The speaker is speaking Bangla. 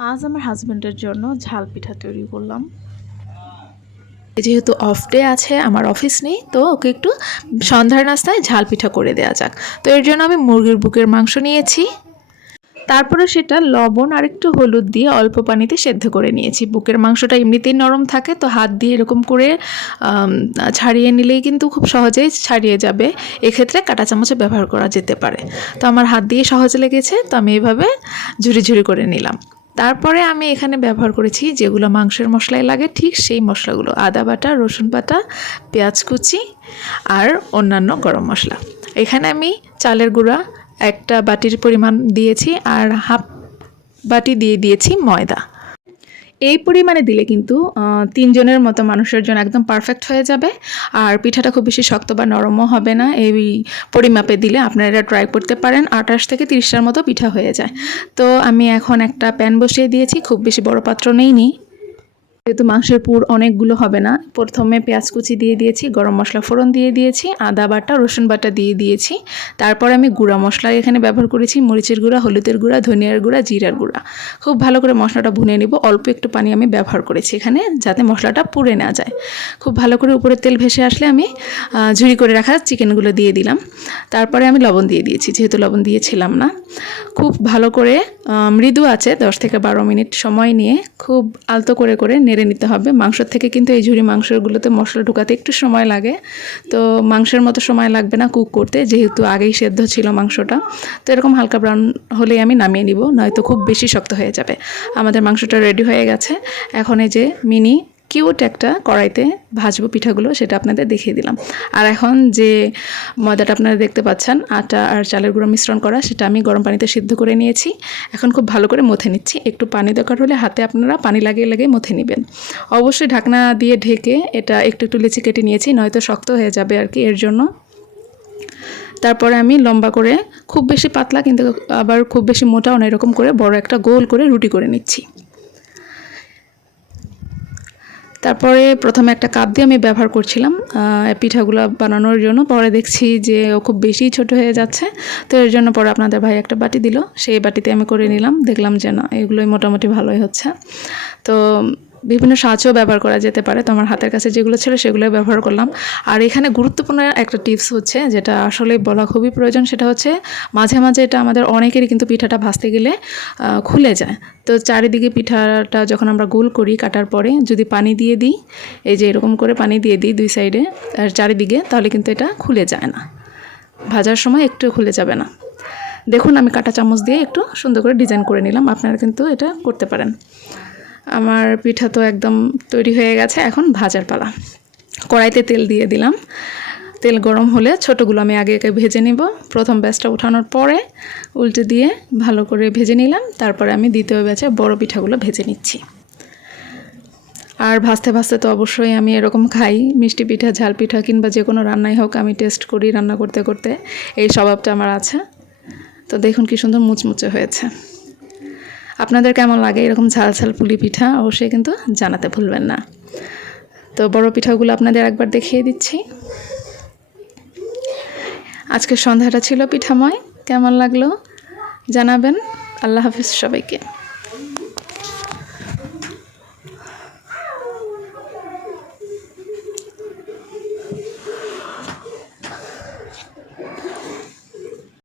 আজ আমার হাজব্যান্ডের জন্য ঝাল পিঠা তৈরি করলাম। যেহেতু অফ ডে আছে, আমার অফিস নেই, তো ওকে একটু সন্ধ্যার নাস্তায় ঝাল পিঠা করে দেওয়া যাক। তো এর জন্য আমি মুরগির বুকের মাংস নিয়েছি। তারপরে সেটা লবণ আর একটু হলুদ দিয়ে অল্প পানিতে সেদ্ধ করে নিয়েছি। বুকের মাংসটা এমনিতেই নরম থাকে, তো হাত দিয়ে এরকম করে ছাড়িয়ে নিলেই কিন্তু খুব সহজেই ছাড়িয়ে যাবে। এক্ষেত্রে কাঁটা চামচে ব্যবহার করা যেতে পারে। তো আমার হাত দিয়ে সহজে লেগেছে, তো আমি এভাবে ঝুরি ঝুরি করে নিলাম। তারপরে আমি এখানে ব্যবহার করেছি যেগুলো মাংসের মশলায় লাগে, ঠিক সেই মশলাগুলো। আদা বাটা, রসুন বাটা, পেঁয়াজ কুচি আর অন্যান্য গরম মশলা। এখানে আমি চালের গুঁড়া একটা বাটির পরিমাণ দিয়েছি আর হাফ বাটি দিয়ে দিয়েছি ময়দা। এই পরিমাণে দিলে কিন্তু তিনজনের মতো মানুষের জন্য একদম পারফেক্ট হয়ে যাবে। আর পিঠাটা খুব বেশি শক্ত বা নরমও হবে না। এই পরিমাপে দিলে আপনারা এটা ট্রাই করতে পারেন। আঠাশ থেকে তিরিশটার মতো পিঠা হয়ে যায়। তো আমি এখন একটা প্যান বসিয়ে দিয়েছি। খুব বেশি বড় পাত্র নেইনি। যেহেতু মাংসের পুর অনেকগুলো হবে না, প্রথমে পেঁয়াজ কুচি দিয়ে দিয়েছি, গরম মশলা ফোড়ন দিয়ে দিয়েছি, আদা বাটা, রসুন বাটা দিয়ে দিয়েছি। তারপর আমি গুঁড়া মশলা এখানে ব্যবহার করেছি, মরিচের গুঁড়া, হলুদের গুঁড়া, ধনিয়ার গুঁড়া, জিরার গুঁড়া। খুব ভালো করে মশলাটা ভুনে নিব, অল্প একটু পানি আমি ব্যবহার করেছি এখানে, যাতে মশলাটা পুড়ে না যায়। খুব ভালো করে উপরে তেল ভেসে আসলে আমি ঝুড়ি করে রাখা চিকেনগুলো দিয়ে দিলাম। তারপরে আমি লবণ দিয়ে দিয়েছি, যেহেতু লবণ দিয়েছিলাম না। খুব ভালো করে মৃদু আছে, দশ থেকে বারো মিনিট সময় নিয়ে খুব আলতো করে করে নেড়ে নিতে হবে। মাংসর থেকে কিন্তু এই ঝুড়ি মাংসগুলোতে মশলা ঢুকাতে একটু সময় লাগে। তো মাংসের মতো সময় লাগবে না কুক করতে, যেহেতু আগেই সেদ্ধ ছিল মাংসটা। তো এরকম হালকা ব্রাউন হলেই আমি নামিয়ে নিব, নয়তো খুব বেশি শক্ত হয়ে যাবে। আমাদের মাংসটা রেডি হয়ে গেছে। এখন এই যে মিনি কিউট একটা কড়াইতে ভাজবো পিঠাগুলো, সেটা আপনাদের দেখিয়ে দিলাম। আর এখন যে ময়দাটা আপনারা দেখতে পাচ্ছেন, আটা আর চালের গুঁড়ো মিশ্রণ করা, সেটা আমি গরম পানিতে সিদ্ধ করে নিয়েছি। এখন খুব ভালো করে মথে নিচ্ছি। একটু পানি দরকার হলে হাতে আপনারা পানি লাগিয়ে লাগিয়ে মথে নেবেন। অবশ্যই ঢাকনা দিয়ে ঢেকে এটা একটু একটু লিচি কেটে নিয়েছি, নয়তো শক্ত হয়ে যাবে আর কি, এর জন্য। তারপরে আমি লম্বা করে, খুব বেশি পাতলা কিন্তু আবার খুব বেশি মোটাও না, এরকম করে বড় একটা গোল করে রুটি করে নিচ্ছি। তারপরে প্রথমে একটা কাপ দিয়ে আমি ব্যবহার করছিলাম পিঠাগুলো বানানোর জন্য। পরে দেখছি যে ও খুব বেশি ছোট হয়ে যাচ্ছে, তো এর জন্য পরে আপনাদের ভাই একটা বাটি দিল। সেই বাটিতে আমি করে নিলাম, দেখলাম যে না, এগুলোই মোটামুটি ভালোই হচ্ছে। তো বিভিন্ন সাহায্য ব্যবহার করা যেতে পারে। তো আমার হাতের কাছে যেগুলো ছিল সেগুলোই ব্যবহার করলাম। আর এখানে গুরুত্বপূর্ণ একটা টিপস হচ্ছে, যেটা আসলে বলা খুবই প্রয়োজন, সেটা হচ্ছে মাঝে মাঝে এটা আমাদের অনেকেরই কিন্তু পিঠাটা ভাজতে গেলে খুলে যায়। তো চারিদিকে পিঠাটা যখন আমরা গোল করি কাটার পরে যদি পানি দিয়ে দিই, এই যে এরকম করে পানি দিয়ে দিই দুই সাইডে, আর চারিদিকে, তাহলে কিন্তু এটা খুলে যায় না। ভাজার সময় একটু খুলে যাবে না। দেখুন, আমি কাটা চামচ দিয়ে একটু সুন্দর করে ডিজাইন করে নিলাম। আপনারা কিন্তু এটা করতে পারেন। আমার পিঠা তো একদম তৈরি হয়ে গেছে। এখন ভাজার পালা। কড়াইতে তেল দিয়ে দিলাম। তেল গরম হলে ছোটোগুলো আমি আগে আগে ভেজে নিব। প্রথম ব্যাচটা উঠানোর পরে উল্টে দিয়ে ভালো করে ভেজে নিলাম। তারপরে আমি দ্বিতীয় ব্যাচে বড় পিঠাগুলো ভেজে নিচ্ছি। আর ভাজতে ভাজতে তো অবশ্যই আমি এরকম খাই। মিষ্টি পিঠা, ঝাল পিঠা কিংবা যে কোনো রান্নাই হোক আমি টেস্ট করি রান্না করতে করতে। এই স্বভাবটা আমার আছে। তো দেখুন কি সুন্দর মুচমুচে হয়েছে। আপনাদের কেমন লাগে এরকম ঝাল ঝাল পুলি পিঠা? অবশ্যই কিন্তু জানাতে ভুলবেন না। তো বড় পিঠাগুলো আপনাদের একবার দেখিয়ে দিচ্ছি। আজকের সন্ধ্যাটা ছিল পিঠাময়। কেমন লাগল জানাবেন। আল্লাহ হাফিজ সবাইকে।